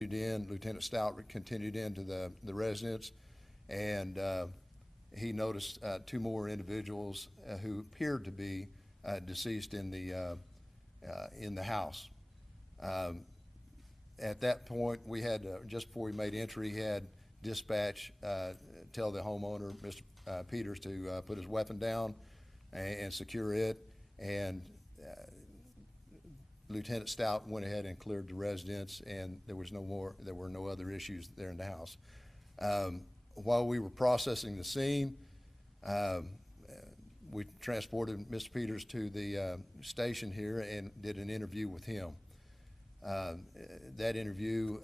Lieutenant Stout continued into the residence, and he noticed two more individuals who appeared to be deceased in the house. At that point, we had, just before we made entry, he had dispatch tell the homeowner, Mr. Peters, to put his weapon down and secure it. And Lieutenant Stout went ahead and cleared the residence, and there were no other issues there in the house. While we were processing the scene, we transported Mr. Peters to the station here and did an interview with him. That interview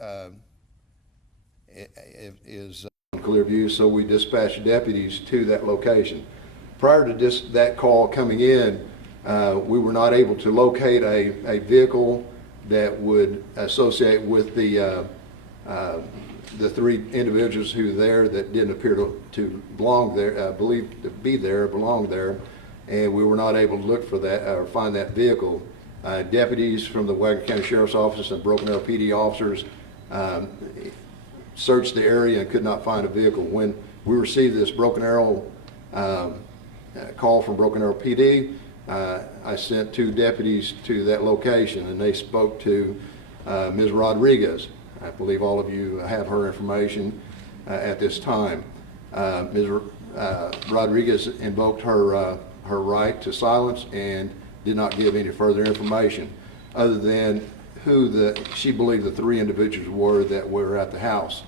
is Clearview, so we dispatched deputies to that location. Prior to that call coming in, we were not able to locate a vehicle that would associate with the three individuals who were there that didn't appear to belong there, believed to be there, belong there, and we were not able to look for that or find that vehicle. Deputies from the Wagner County Sheriff's Office and Broken Arrow PD officers searched the area and could not find a vehicle. When we received this Broken Arrow call from Broken Arrow PD, I sent two deputies to that location, and they spoke to Ms. Rodriguez. I believe all of you have her information at this time. Ms. Rodriguez invoked her right to silence and did not give any further information other than who she believed the three individuals were that were at the house.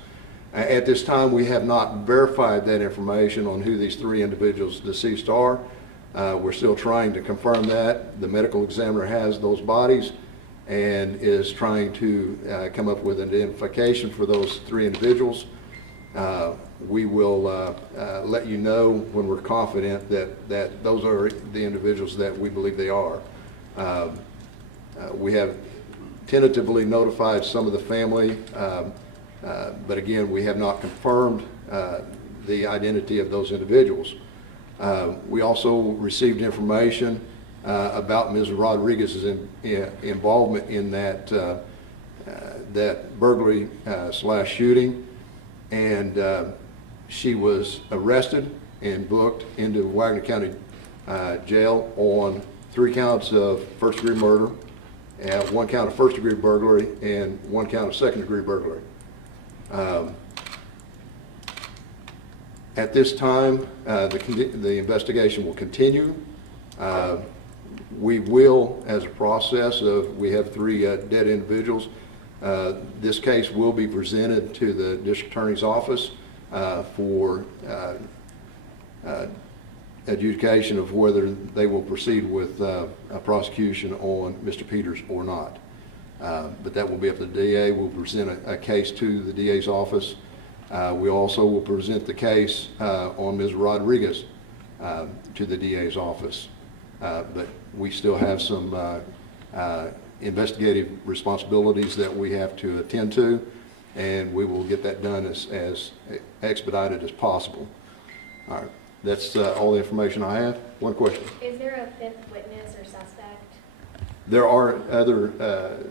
At this time, we have not verified that information on who these three individuals deceased are. We're still trying to confirm that. The medical examiner has those bodies and is trying to come up with an identification for those three individuals. We will let you know when we're confident that those are the individuals that we believe they are. We have tentatively notified some of the family, but again, we have not confirmed the identity of those individuals. We also received information about Ms. Rodriguez's involvement in that burglary / shooting, and she was arrested and booked into Wagner County Jail on 3 counts of first-degree murder, and 1 count of first-degree burglary, and 1 count of second-degree burglary. At this time, the investigation will continue. We will, as a process of, we have 3 dead individuals. This case will be presented to the District Attorney's Office for adjudication of whether they will proceed with a prosecution on Mr. Peters or not. But that will be up to the DA. We'll present a case to the DA's office. We also will present the case on Ms. Rodriguez to the DA's office. But we still have some investigative responsibilities that we have to attend to, and we will get that done as expedited as possible. All right, that's all the information I have. One question. Is there a 5th witness or suspect? There are other,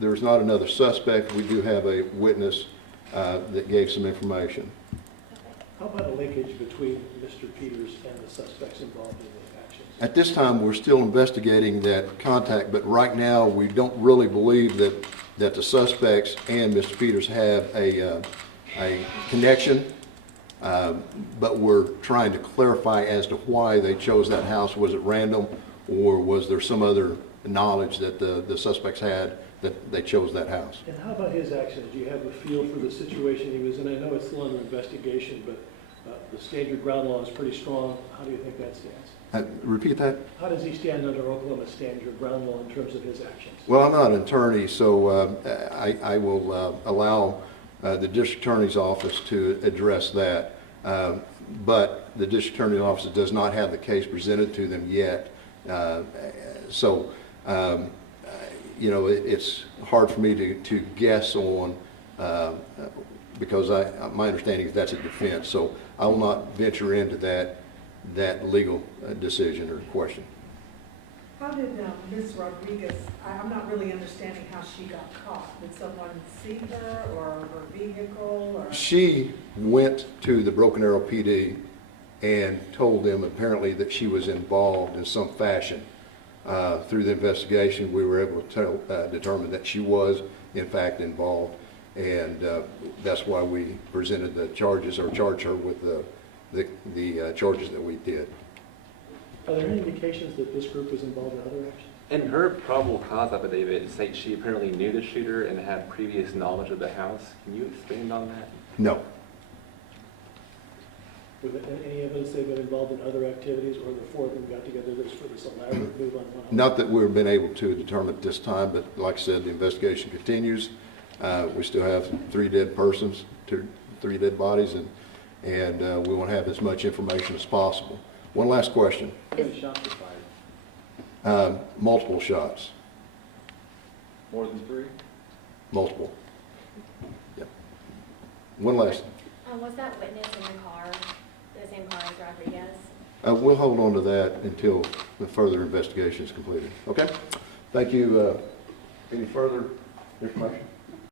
there's not another suspect. We do have a witness that gave some information. Okay. How about a linkage between Mr. Peters and the suspects involved in the actions? At this time, we're still investigating that contact, but right now we don't really believe that the suspects and Mr. Peters have a connection, but we're trying to clarify as to why they chose that house. Was it random, or was there some other knowledge that the suspects had that they chose that house? And how about his actions? Do you have a feel for the situation he was in? I know it's still under investigation, but the stand your ground law is pretty strong. How do you think that stands? Repeat that? How does he stand under Oklahoma stand your ground law in terms of his actions? Well, I'm not an attorney, so I will allow the District Attorney's Office to address that. But the District Attorney's Office does not have the case presented to them yet. You know, it's hard for me to guess on, because my understanding is that's a defense. So I will not venture into that legal decision or question. How did Ms. Rodriguez, I'm not really understanding how she got caught. Did someone see her or her vehicle or? She went to the Broken Arrow PD and told them apparently that she was involved in some fashion. Through the investigation, we were able to determine that she was in fact involved, and that's why we presented the charges, or charged her with the charges that we did. Are there any indications that this group was involved in other actions? In her probable cause affidavit, it states she apparently knew the shooter and had previous knowledge of the house. Can you expand on that? No. Was there any evidence they've been involved in other activities, or the four of them got together for this elaborate move on one house? Not that we've been able to determine at this time, but like I said, the investigation continues. We still have 3 dead persons, 3 dead bodies, and we want to have as much information as possible. One last question. How many shots were fired? Multiple shots, More than 3? multiple. Yep. One last. Was that witness in the car, the same car as Rodriguez? We'll hold on to that until the further investigation is completed. Okay? Thank you. Any further information?